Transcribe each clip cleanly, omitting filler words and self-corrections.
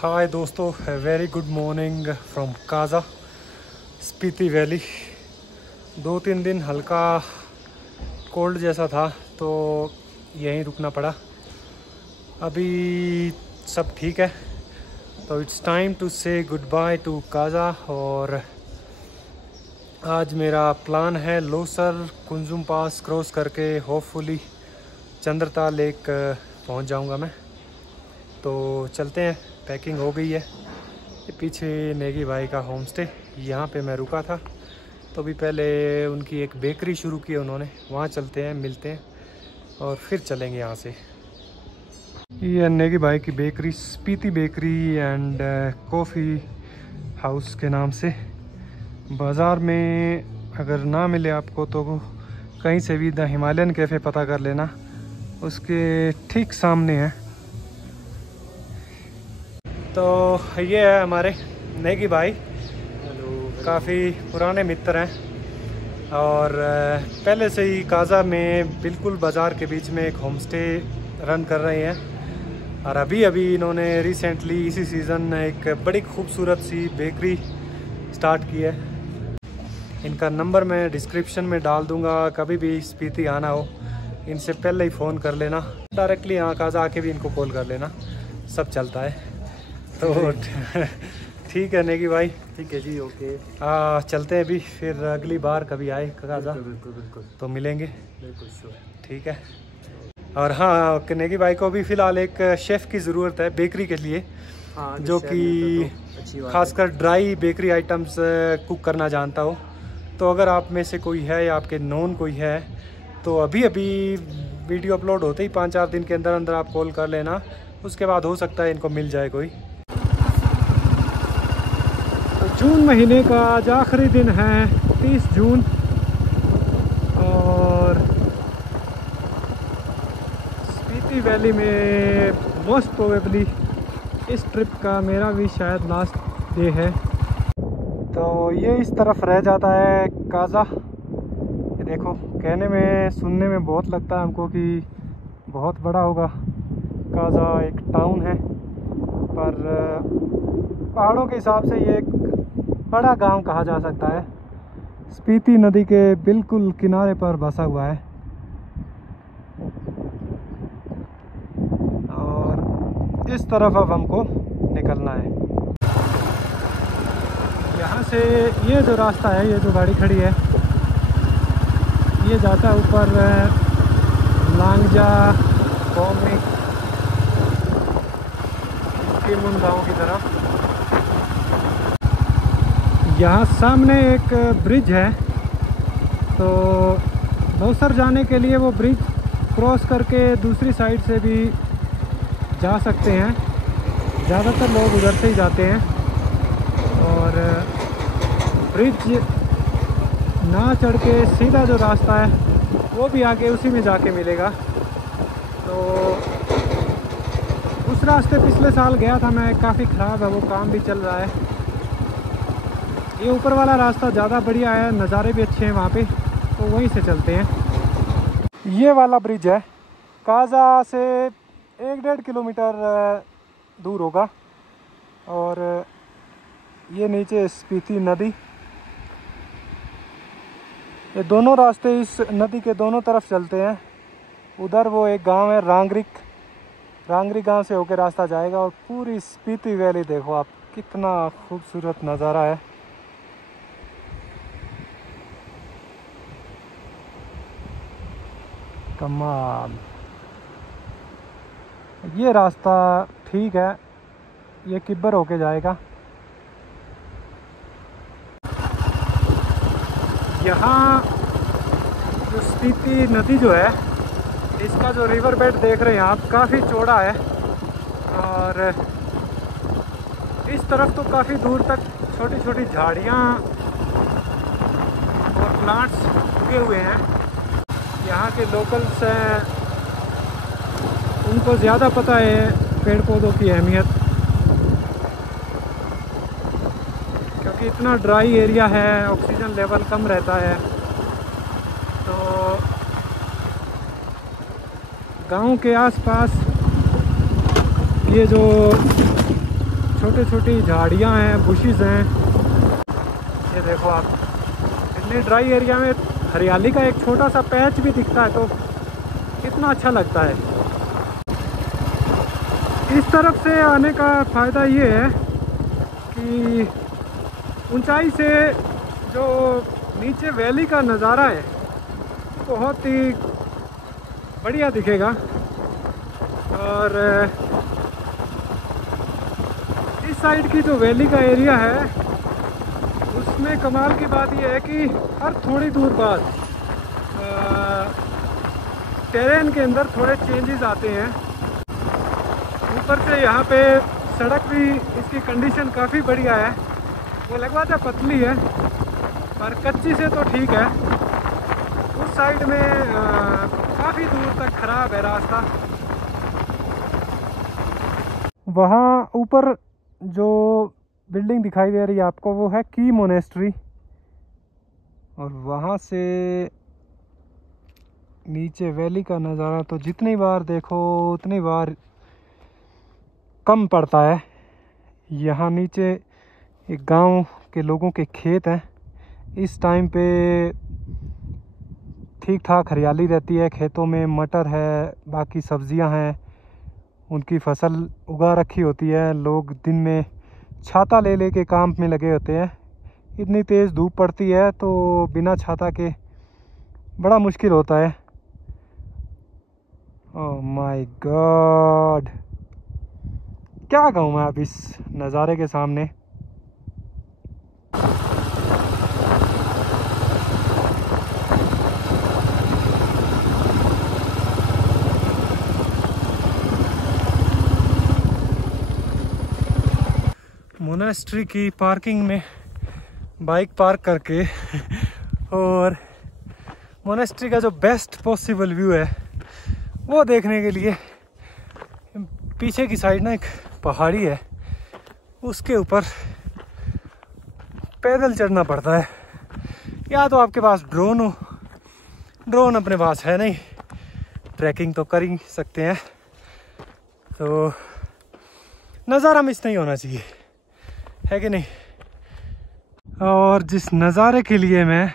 हाय दोस्तों, very good morning from Kaza Spiti valley. 2-3 दिन हल्का कोल्ड जैसा था तो यहीं रुकना पड़ा। अभी सब ठीक है तो इट्स टाइम टू से गुड बाय टू काजा। और आज मेरा प्लान है लोसर कुंजुम पास क्रॉस करके होपफुली चंद्रता लेक पहुंच जाऊंगा मैं। तो चलते हैं, पैकिंग हो गई है। ये पीछे नेगी भाई का होम स्टे, यहाँ पे मैं रुका था तो भी पहले उनकी एक बेकरी शुरू की उन्होंने, वहाँ चलते हैं, मिलते हैं और फिर चलेंगे यहाँ से। ये नेगी भाई की bakery Spiti bakery and coffee house के नाम से। बाज़ार में अगर ना मिले आपको तो कहीं से भी द हिमालयन कैफ़े पता कर लेना, उसके ठीक सामने है। तो ये है हमारे नेगी भाई, काफ़ी पुराने मित्र हैं और पहले से ही काजा में बिल्कुल बाज़ार के बीच में एक होम स्टे रन कर रहे हैं। और अभी इन्होंने रिसेंटली इसी सीज़न एक बड़ी खूबसूरत सी बेकरी स्टार्ट की है। इनका नंबर मैं डिस्क्रिप्शन में डाल दूंगा, कभी भी स्पीति आना हो इनसे पहले ही फ़ोन कर लेना, डायरेक्टली यहाँ काजा आके भी इनको कॉल कर लेना, सब चलता है। तो ठीक है नेगी भाई, ठीक है जी, ओके। चलते हैं अभी, फिर अगली बार कभी आए काजा बिल्कुल तो मिलेंगे। बिल्कुल श्योर। ठीक है। और हाँ, नेगी भाई को भी फ़िलहाल एक शेफ़ की ज़रूरत है बेकरी के लिए, हाँ, जो कि खासकर ड्राई बेकरी आइटम्स कुक करना जानता हो। तो अगर आप में से कोई है या आपके नोन कोई है तो अभी वीडियो अपलोड होते ही 5-4 दिन के अंदर अंदर आप कॉल कर लेना, उसके बाद हो सकता है इनको मिल जाए कोई। जून महीने का आज आखिरी दिन है, 30 जून, और स्पीति वैली में मोस्ट प्रोबेबली इस ट्रिप का मेरा भी शायद लास्ट डे है। तो ये इस तरफ रह जाता है काजा। ये देखो, कहने में सुनने में बहुत लगता है हमको कि बहुत बड़ा होगा। काजा एक टाउन है पर पहाड़ों के हिसाब से ये एक बड़ा गांव कहा जा सकता है। स्पीति नदी के बिल्कुल किनारे पर बसा हुआ है और इस तरफ अब हमको निकलना है। यहाँ से ये जो रास्ता है, ये जो गाड़ी खड़ी है, ये जाता है ऊपर लांगजा कॉमिक किरमुन गाँव की तरफ। यहाँ सामने एक ब्रिज है, तो लोसर जाने के लिए वो ब्रिज क्रॉस करके दूसरी साइड से भी जा सकते हैं। ज़्यादातर लोग उधर से ही जाते हैं और ब्रिज ना चढ़ के सीधा जो रास्ता है वो भी आगे उसी में जाके मिलेगा। तो उस रास्ते पिछले साल गया था मैं, काफ़ी ख़राब है, वो काम भी चल रहा है। ये ऊपर वाला रास्ता ज़्यादा बढ़िया है, नज़ारे भी अच्छे हैं वहाँ पे, तो वहीं से चलते हैं। ये वाला ब्रिज है, काजा से 1-1.5 किलोमीटर दूर होगा और ये नीचे स्पीति नदी। ये दोनों रास्ते इस नदी के दोनों तरफ चलते हैं। उधर वो एक गांव है रांगरी गांव से होकर रास्ता जाएगा और पूरी स्पीति वैली देखो आप, कितना खूबसूरत नज़ारा है। कमाल। ये रास्ता ठीक है, ये किब्बर होके जाएगा। यहाँ जो स्पीति नदी जो है, इसका जो रिवर बेड देख रहे हैं आप, काफ़ी चौड़ा है और इस तरफ तो काफ़ी दूर तक छोटी छोटी झाड़ियाँ और प्लांट्स उगे हुए हैं। यहाँ के लोकल्स हैं, उनको ज़्यादा पता है पेड़ पौधों की अहमियत, क्योंकि इतना ड्राई एरिया है, ऑक्सीजन लेवल कम रहता है। तो गांव के आसपास ये जो छोटी छोटी झाड़ियाँ हैं, बुशेस हैं। ये देखो आप, इतने ड्राई एरिया में हरियाली का एक छोटा सा पैच भी दिखता है तो कितना अच्छा लगता है। इस तरफ से आने का फ़ायदा ये है कि ऊंचाई से जो नीचे वैली का नज़ारा है बहुत ही बढ़िया दिखेगा। और इस साइड की जो वैली का एरिया है उसमें कमाल की बात यह है कि हर थोड़ी दूर बाद टेरेन के अंदर थोड़े चेंजेस आते हैं। ऊपर से यहाँ पे सड़क भी, इसकी कंडीशन काफ़ी बढ़िया है। वो लगवाता पतली है पर कच्ची से तो ठीक है। उस साइड में काफ़ी दूर तक ख़राब है रास्ता। वहाँ ऊपर जो बिल्डिंग दिखाई दे रही है आपको वो है की मोनेस्ट्री, और वहाँ से नीचे वैली का नज़ारा तो जितनी बार देखो उतनी बार कम पड़ता है। यहाँ नीचे एक गांव के लोगों के खेत हैं। इस टाइम पे ठीक ठाक हरियाली रहती है, खेतों में मटर है, बाकी सब्जियां हैं, उनकी फसल उगा रखी होती है। लोग दिन में छाता ले लेके काम में लगे होते हैं। इतनी तेज़ धूप पड़ती है तो बिना छाता के बड़ा मुश्किल होता है। ओह माय गॉड, क्या कहूँ मैं अब इस नज़ारे के सामने। मोनेस्ट्री की पार्किंग में बाइक पार्क करके और मोनेस्ट्री का जो बेस्ट पॉसिबल व्यू है वो देखने के लिए पीछे की साइड ना एक पहाड़ी है, उसके ऊपर पैदल चढ़ना पड़ता है। या तो आपके पास ड्रोन हो, ड्रोन अपने पास है नहीं, ट्रैकिंग तो कर ही सकते हैं। तो नज़ारा मिस नहीं होना चाहिए, है कि नहीं। और जिस नज़ारे के लिए मैं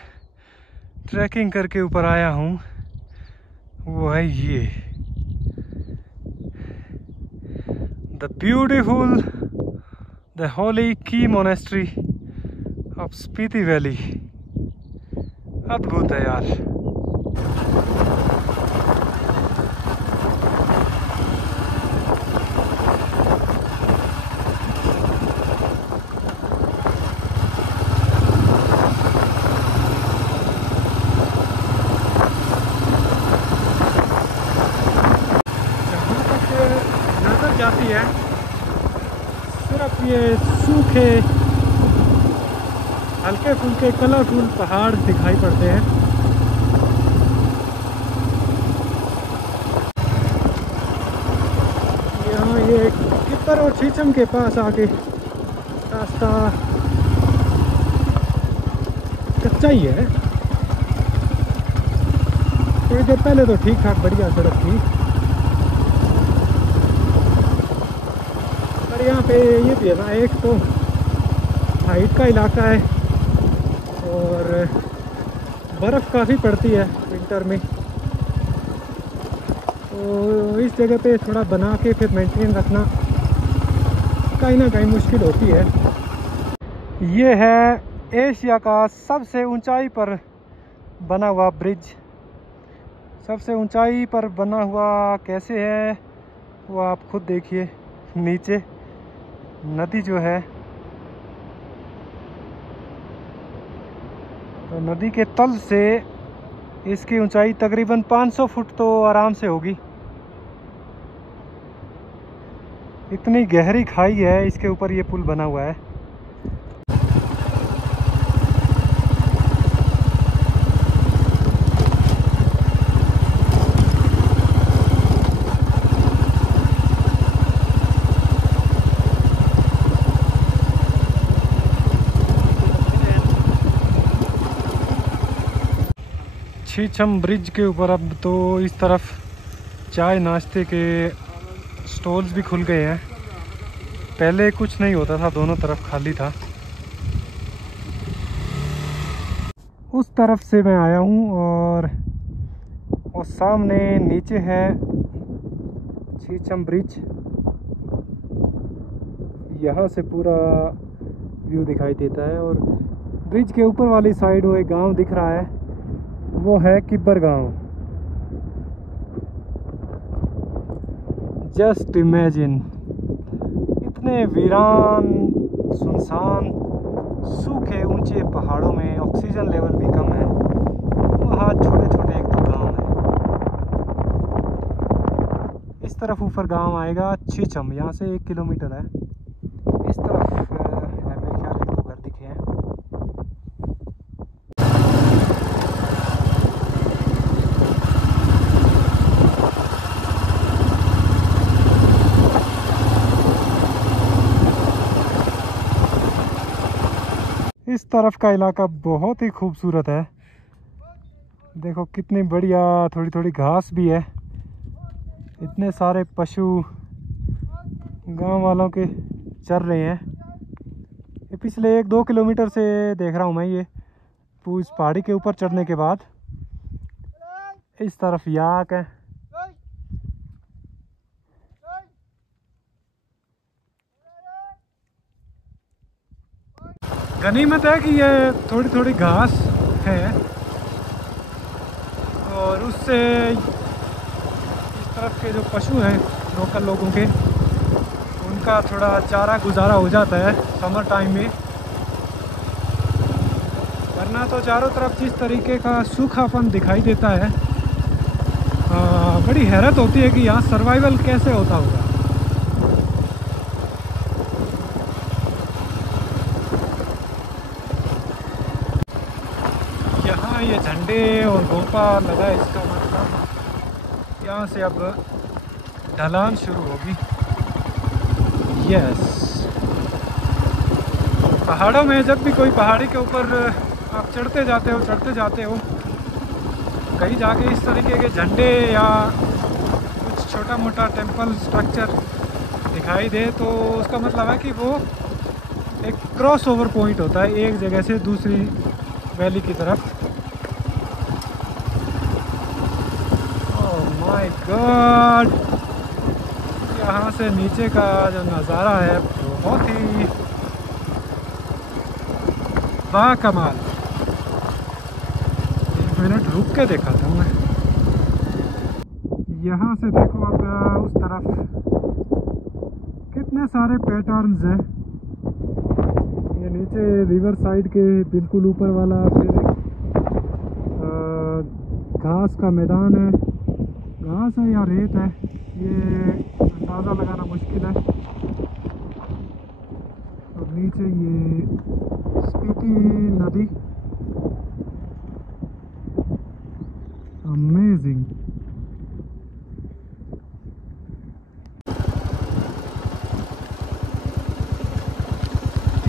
ट्रैकिंग करके ऊपर आया हूँ वो है ये, द ब्यूटीफुल द होली की मोनेस्ट्री ऑफ स्पीति वैली। अद्भुत है यार। जाती है सिर्फ ये सूखे हल्के फुल्के कलरफुल पहाड़ दिखाई पड़ते हैं। यहाँ ये किप्पर और शीशम के पास आके रास्ता कच्चा ही है। थोड़ी देर पहले तो ठीक ठाक बढ़िया सड़क थी, यहाँ पे ये भी है ना, एक तो हाइट का इलाका है और बर्फ़ काफ़ी पड़ती है विंटर में, तो इस जगह पे थोड़ा बना के फिर मेंटेन रखना कहीं ना कहीं मुश्किल होती है। ये है एशिया का सबसे ऊंचाई पर बना हुआ ब्रिज। सबसे ऊंचाई पर बना हुआ कैसे है वो आप खुद देखिए। नीचे नदी जो है, तो नदी के तल से इसकी ऊंचाई तकरीबन 500 फुट तो आराम से होगी। इतनी गहरी खाई है, इसके ऊपर ये पुल बना हुआ है। शीशम ब्रिज के ऊपर अब तो इस तरफ चाय नाश्ते के स्टॉल्स भी खुल गए हैं। पहले कुछ नहीं होता था, दोनों तरफ खाली था। उस तरफ से मैं आया हूँ और वो सामने नीचे है छीछम ब्रिज। यहाँ से पूरा व्यू दिखाई देता है और ब्रिज के ऊपर वाली साइड वो एक गांव दिख रहा है, वो है किब्बर गांव। जस्ट इमेजिन, इतने वीरान, सुनसान, सूखे ऊंचे पहाड़ों में ऑक्सीजन लेवल भी कम है, वहाँ छोटे छोटे एक दो गांव हैं। इस तरफ ऊपर गांव आएगा छीछम, यहाँ से 1 किलोमीटर है। इस तरफ है मेरे ख्याल एक दो घर दिखे हैं। इस तरफ का इलाका बहुत ही खूबसूरत है। देखो कितनी बढ़िया, थोड़ी थोड़ी घास भी है, इतने सारे पशु गांव वालों के चर रहे हैं। ये पिछले 1-2 किलोमीटर से देख रहा हूँ मैं। ये इस पहाड़ी के ऊपर चढ़ने के बाद इस तरफ याक है। गनीमत है कि ये थोड़ी थोड़ी घास है और उससे इस तरफ के जो पशु हैं लोकल लोगों के, उनका थोड़ा चारा गुजारा हो जाता है समर टाइम में। वरना तो चारों तरफ जिस तरीके का सूखापन दिखाई देता है, बड़ी हैरत होती है कि यहाँ सर्वाइवल कैसे होता होगा। यहाँ ये झंडे और गोपा लगा है, इसका मतलब यहाँ से अब ढलान शुरू होगी। यस, पहाड़ों में जब भी कोई पहाड़ी के ऊपर आप चढ़ते जाते हो, कहीं जाके इस तरीके के झंडे या कुछ छोटा मोटा टेंपल स्ट्रक्चर दिखाई दे, तो उसका मतलब है कि वो एक क्रॉस ओवर पॉइंट होता है एक जगह से दूसरी वैली की तरफ। ओह माय गॉड, यहाँ से नीचे का जो नज़ारा है बहुत ही बाकमाल। 1 मिनट रुक के देखा था मैं। यहाँ से देखो अब उस तरफ कितने सारे पैटर्न्स हैं। ये नीचे रिवर साइड के बिल्कुल ऊपर वाला फिर घास का मैदान है। घास है या रेत है ये अंदाज़ा लगाना मुश्किल है। और नीचे ये स्पीति नदी, अमेजिंग।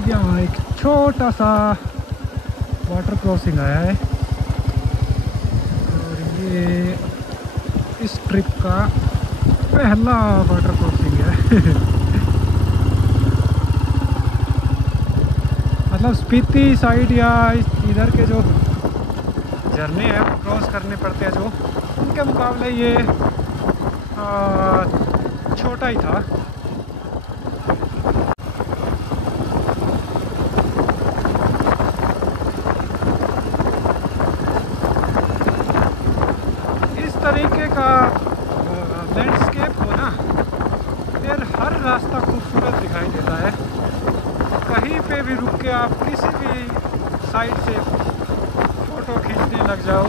यहाँ एक छोटा सा वाटर क्रॉसिंग आया है और ये इस ट्रिप का पहला वाटर क्रॉसिंग है। मतलब स्पीति साइड या इधर के जो झरने हैं वो क्रॉस करने पड़ते हैं, जो उनके मुकाबले ये छोटा ही था। इस तरीके का लैंडस्केप हो ना, फिर हर रास्ता खूबसूरत दिखाई देता है। कहीं पे भी रुक के आप किसी भी साइड से फ़ोटो खींचने लग जाओ,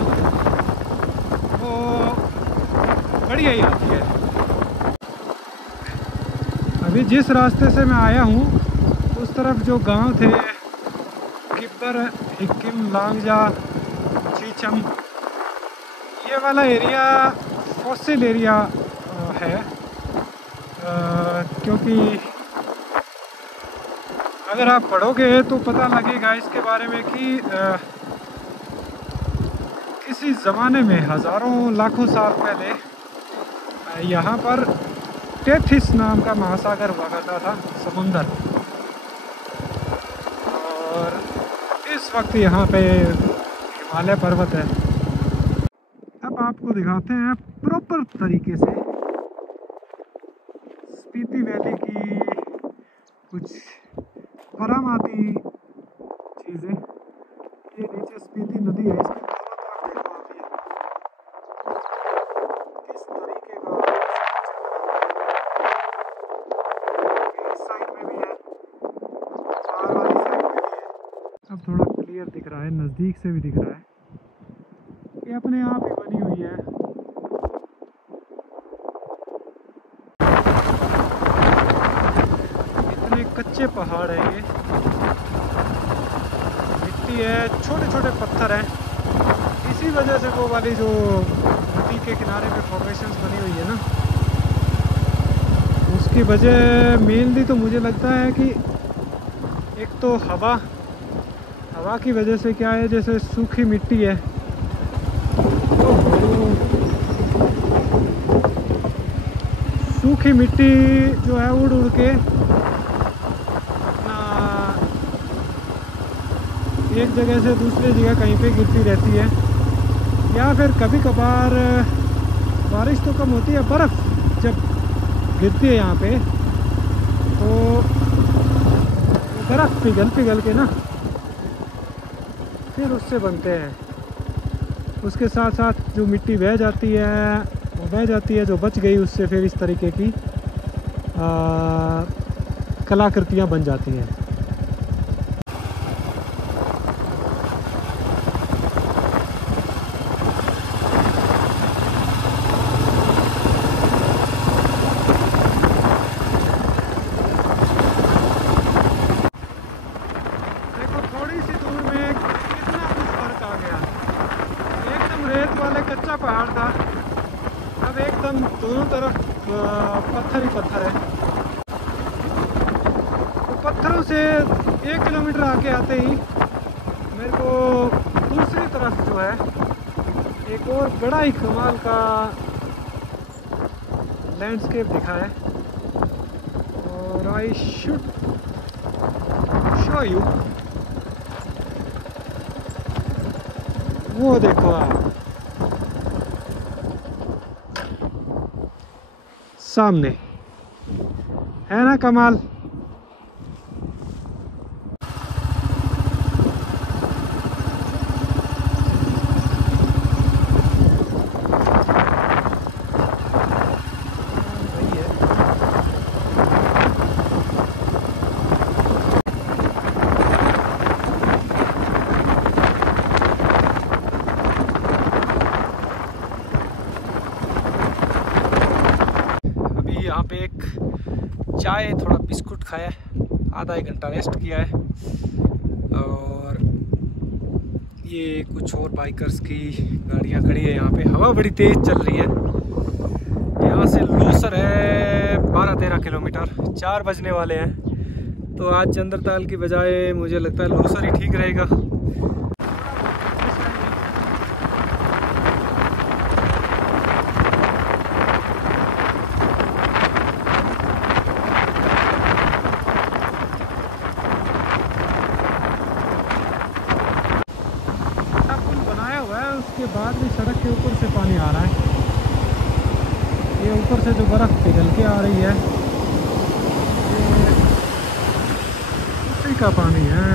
वो बढ़िया ही आती है। अभी जिस रास्ते से मैं आया हूँ उस तरफ जो गांव थे किब्बर, हिक्किम, लांगजा, छीछम, ये वाला एरिया फॉसिल एरिया है। क्योंकि अगर आप पढ़ोगे तो पता लगेगा इसके बारे में कि किसी ज़माने में हज़ारों लाखों साल पहले यहाँ पर टेथिस नाम का महासागर हुआ करता था, समुंदर। और इस वक्त यहाँ पे हिमालय पर्वत है। अब आपको दिखाते हैं प्रॉपर तरीके से स्पीति वैली की कुछ करामाती चीज़ें। ये नीचे स्पीति नदी है, इसके किस तरीके का इस साइड में भी है, बाहर वाली साइड में भी है। अब थोड़ा क्लियर दिख रहा है, नज़दीक से भी दिख रहा है। ये अपने आप ही बनी हुई है। इतने कच्चे पहाड़ है, ये मिट्टी है, छोटे छोटे पत्थर हैं। इसी वजह से वो वाली जो नदी के किनारे पे फॉर्मेशंस बनी हुई है ना, उसकी वजह मेनली तो मुझे लगता है कि एक तो हवा की वजह से क्या है, जैसे सूखी मिट्टी है तो सूखी मिट्टी जो है उड़ उड़ के अपना एक जगह से दूसरी जगह कहीं पे गिरती रहती है। या फिर कभी कभार बारिश तो कम होती है, बर्फ़ जब गिरती है यहाँ पे तो बर्फ़ पिघल के ना फिर उससे बनते हैं। उसके साथ साथ जो मिट्टी बह जाती है, वो बह जाती है, जो बच गई उससे फिर इस तरीके की कलाकृतियाँ बन जाती हैं। देखो थोड़ी सी दूर में कितना कुछ फर्क आ गया। एकदम रेत वाले कच्चा पहाड़ था, अब एकदम दोनों तरफ पत्थर ही पत्थर है। तो पत्थरों से 1 किलोमीटर आके आते ही मेरे को दूसरी तरफ जो है एक और बड़ा ही कमाल का लैंडस्केप दिखा है। और आई शुड शो यू। वो देखो आप सामने, है ना कमाल। यहाँ पे एक चाय, थोड़ा बिस्कुट खाया, आधा 1 घंटा रेस्ट किया है। और ये कुछ और बाइकर्स की गाड़ियाँ खड़ी है यहाँ पे। हवा बड़ी तेज़ चल रही है। यहाँ से लोसर है 12-13 किलोमीटर, 4 बजने वाले हैं। तो आज चंद्रताल की बजाय मुझे लगता है लोसर ही ठीक रहेगा। उसके बाद भी सड़क के ऊपर से पानी आ रहा है। ये ऊपर से जो बर्फ़ पिघल के आ रही है, ये उसी का पानी है।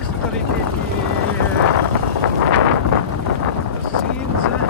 इस तरीके की सीन्स है।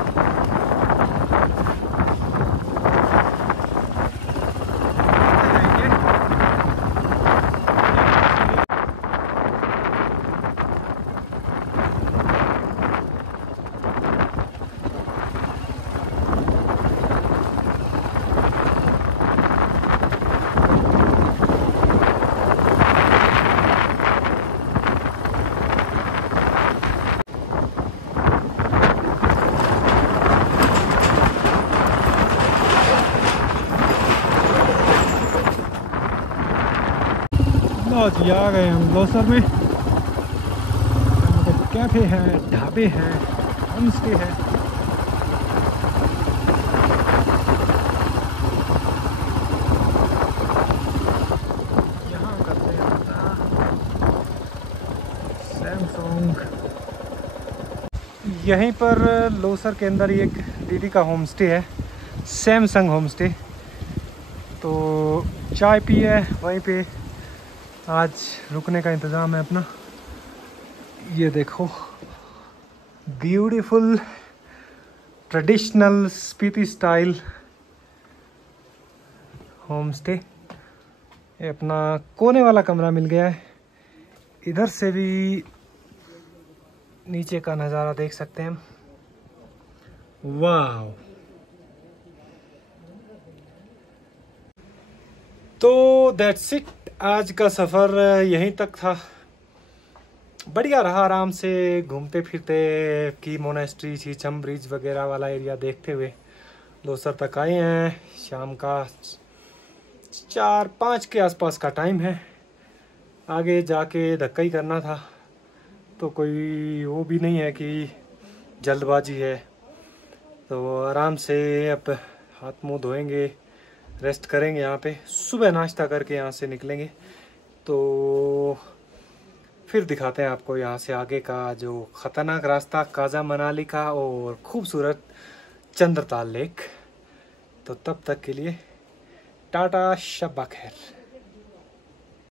लो जी, आ गए हम लोसर में। कैफे है, ढाबे हैं, होम स्टे है। यहाँ करते हैं सैमसंग। यहीं पर लोसर के अंदर ही एक दीदी का होम स्टे है, सैमसंग होम स्टे। तो चाय पी है वहीं पे, आज रुकने का इंतज़ाम है अपना। ये देखो, beautiful traditional Spiti style home stay. ये अपना कोने वाला कमरा मिल गया है। इधर से भी नीचे का नज़ारा देख सकते हैं हम। वाह! तो दैट्स इट, आज का सफ़र यहीं तक था। बढ़िया रहा, आराम से घूमते फिरते की मोनेस्ट्री, शीशम ब्रिज वगैरह वाला एरिया देखते हुए लोसर तक आए हैं। शाम का 4-5 के आसपास का टाइम है। आगे जाके धक्का ही करना था, तो कोई वो भी नहीं है कि जल्दबाजी है। तो आराम से अब हाथ मुंह धोएंगे, रेस्ट करेंगे यहाँ पे, सुबह नाश्ता करके यहाँ से निकलेंगे। तो फिर दिखाते हैं आपको यहाँ से आगे का जो ख़तरनाक रास्ता काजा मनाली का और खूबसूरत चंद्रताल लेक। तो तब तक के लिए टाटा, शब्बा खैर।